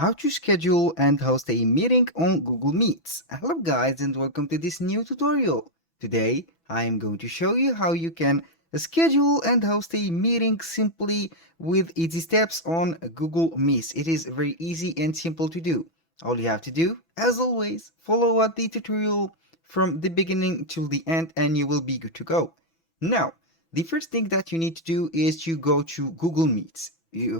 how to schedule and host a meeting on Google Meets. Hello guys and welcome to this new tutorial. Today I am going to show you how you can schedule and host a meeting simply with easy steps on Google Meets. It is very easy and simple to do. All you have to do, as always, follow the tutorial from the beginning till the end and you will be good to go. Now, the first thing that you need to do is to go to Google Meets.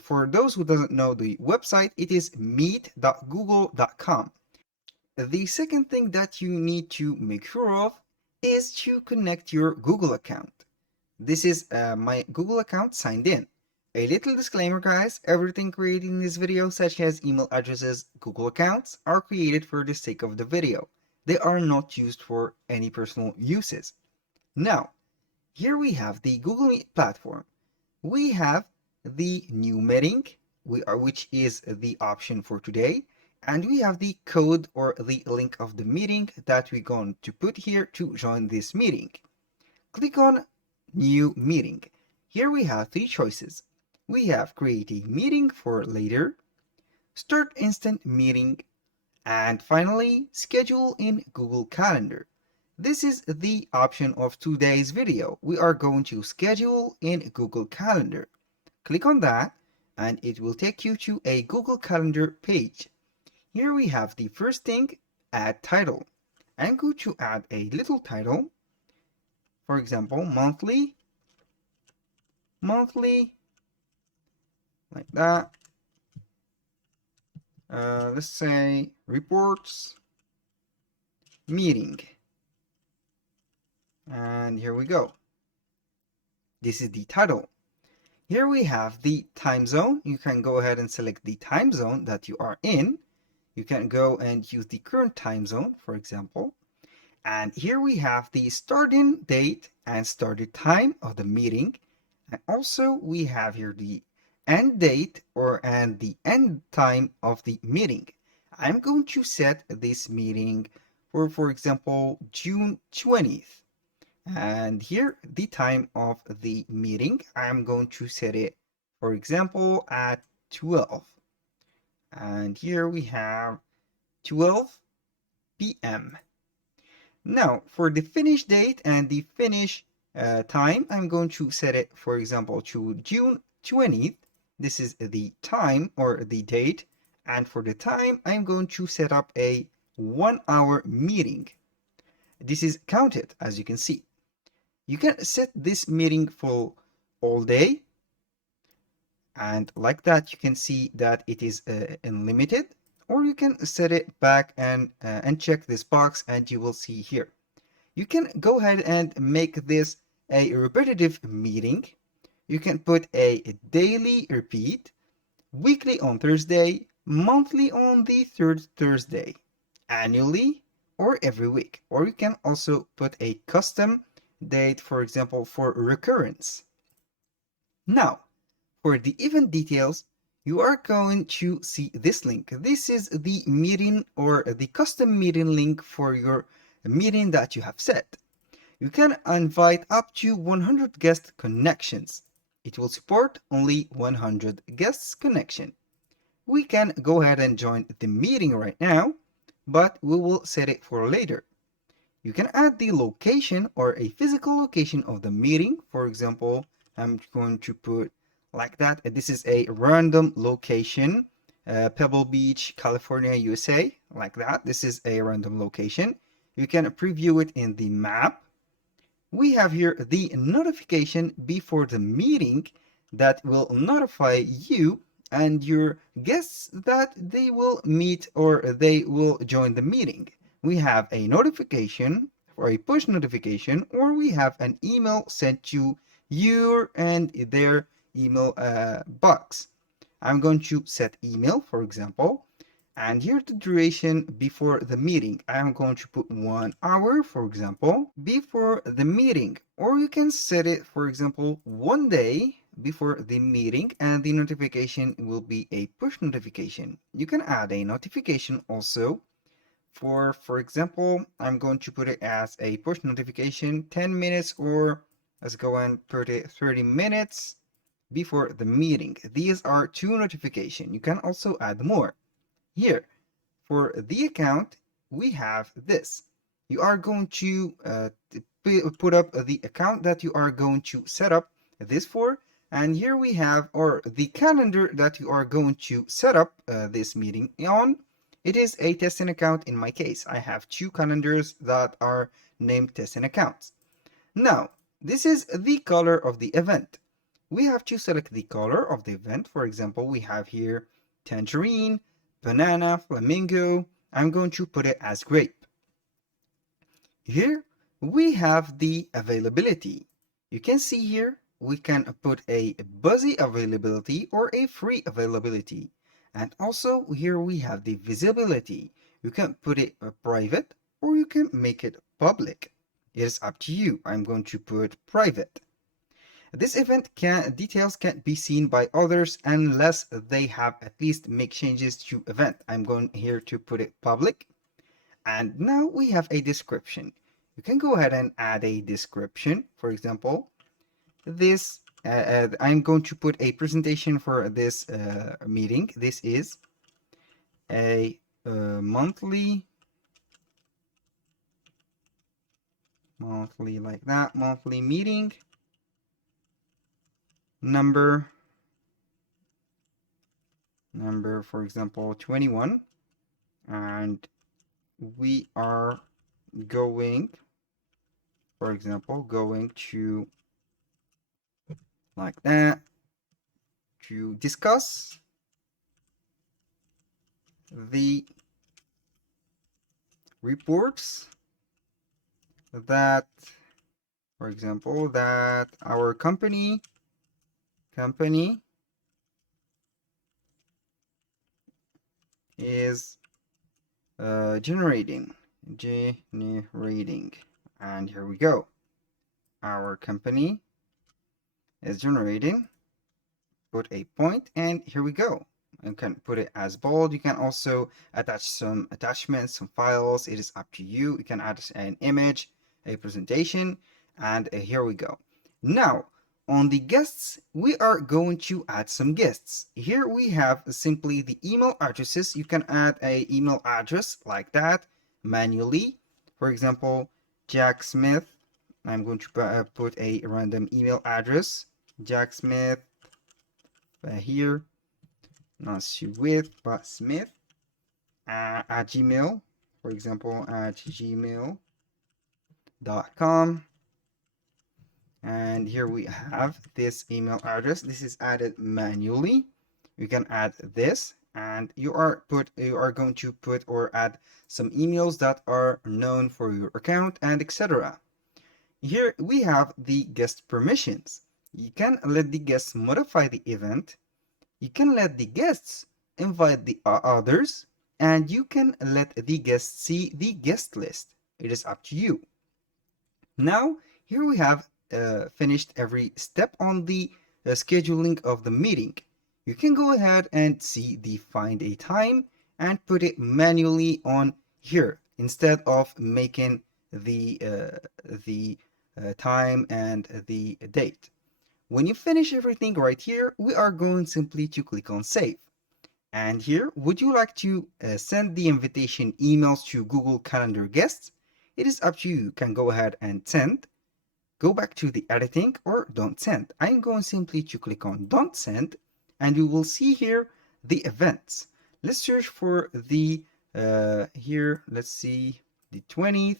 For those who doesn't know the website, it is meet.google.com. The second thing that you need to make sure of is to connect your Google account. This is my Google account signed in. A little disclaimer guys, everything created in this video such as email addresses, Google accounts are created for the sake of the video. They are not used for any personal uses. Now, here we have the Google Meet platform. We have the new meeting, which is the option for today, and we have the code or the link of the meeting that we're going to put here to join this meeting. Click on New Meeting. Here we have three choices. We have Create a Meeting for Later, Start Instant Meeting, and finally Schedule in Google Calendar. This is the option of today's video. We are going to schedule in Google Calendar. Click on that and it will take you to a Google Calendar page. Here we have the first thing, add title. I'm going to add a little title. For example, monthly, like that. Let's say reports, meeting. And here we go. This is the title. Here we have the time zone. You can go ahead and select the time zone that you are in. You can go and use the current time zone, for example. And here we have the starting date and started time of the meeting. And also we have here the end date and the end time of the meeting. I'm going to set this meeting for example, June 20th. And here the time of the meeting, I'm going to set it, for example, at 12. And here we have 12 p.m. Now, for the finish date and the finish time, I'm going to set it, for example, to June 20th. This is the time or the date. And for the time, I'm going to set up a 1-hour meeting. This is counted, as you can see. You can set this meeting for all day. And like that, you can see that it is unlimited. Or you can set it back and check this box and you will see here. You can go ahead and make this a repetitive meeting. You can put a daily repeat, weekly on Thursday, monthly on the third Thursday, annually, or every week. Or you can also put a custom date, for example, for recurrence. Now, for the event details, you are going to see this link. This is the meeting or the custom meeting link for your meeting that you have set. You can invite up to 100 guest connections. It will support only 100 guests connection. We can go ahead and join the meeting right now, but we will set it for later. You can add the location or a physical location of the meeting. For example, I'm going to put like that. This is a random location, Pebble Beach, California, USA, like that. This is a random location. You can preview it in the map. We have here the notification before the meeting that will notify you and your guests that they will meet or they will join the meeting. We have a notification or a push notification, or we have an email sent to your and their email box. I'm going to set email, for example, and here the duration before the meeting. I'm going to put 1 hour, for example, before the meeting, or you can set it, for example, 1 day before the meeting, and the notification will be a push notification. You can add a notification also. For example, I'm going to put it as a push notification 10 minutes, or let's go and put it 30 minutes before the meeting. These are 2 notifications. You can also add more. Here, for the account, we have this. You are going to put up the account that you are going to set up this for. And here we have, or the calendar that you are going to set up this meeting on. It is a testing account in my case. I have two calendars that are named testing accounts. Now, this is the color of the event. We have to select the color of the event. For example, we have here tangerine, banana, flamingo. I'm going to put it as grape. Here we have the availability. You can see here we can put a busy availability or a free availability. And also here we have the visibility. You can put it private or you can make it public. It is up to you. I'm going to put private. This event details can't be seen by others unless they have at least make changes to event. I'm going here to put it public. And now we have a description. You can go ahead and add a description. For example, this I'm going to put a presentation for this meeting. This is a monthly like that, monthly meeting number, for example, 21, and we are going, for example, going to like that to discuss the reports that, for example, that our company is generating, and here we go. Our company is generating, put a point, and here we go. You can put it as bold. You can also attach some attachments, some files. It is up to you. You can add an image, a presentation, and here we go. Now, on the guests, we are going to add some guests. Here we have simply the email addresses. You can add an email address like that manually. For example, Jack Smith. I'm going to put a random email address. Jack Smith here, not with, but Smith at Gmail. For example, at gmail.com. And here we have this email address. This is added manually. You can add this, and you are going to put or add some emails that are known for your account and etc. Here we have the guest permissions. You can let the guests modify the event. You can let the guests invite the others, and you can let the guests see the guest list. It is up to you. Now, here we have finished every step on the scheduling of the meeting. You can go ahead and see the find a time and put it manually on here instead of making the time and the date. When you finish everything right here, we are going simply to click on save. And here, would you like to send the invitation emails to Google Calendar guests? It is up to you. You can go ahead and send. Go back to the editing or don't send. I'm going simply to click on don't send, and you will see here the events. Let's search for the here, let's see, the 20th.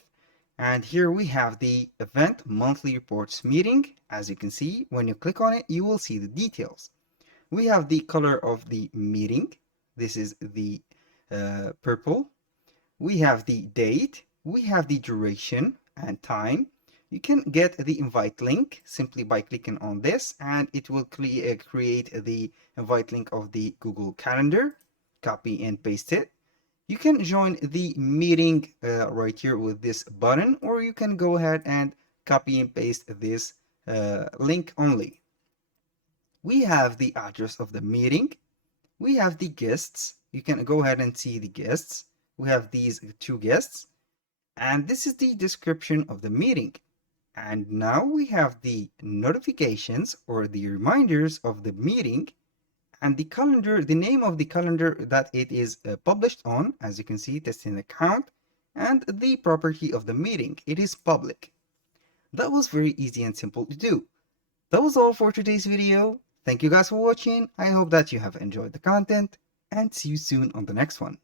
And here we have the event monthly reports meeting. As you can see, when you click on it, you will see the details. We have the color of the meeting. This is the purple. We have the date. We have the duration and time. You can get the invite link simply by clicking on this, and it will create the invite link of the Google Calendar. Copy and paste it. You can join the meeting right here with this button, or you can go ahead and copy and paste this link only. We have the address of the meeting. We have the guests. You can go ahead and see the guests. We have these two guests, and this is the description of the meeting. And now we have the notifications or the reminders of the meeting, and the calendar, the name of the calendar that it is published on, as you can see, testing account, and the property of the meeting. It is public. That was very easy and simple to do. That was all for today's video. Thank you guys for watching. I hope that you have enjoyed the content, and see you soon on the next one.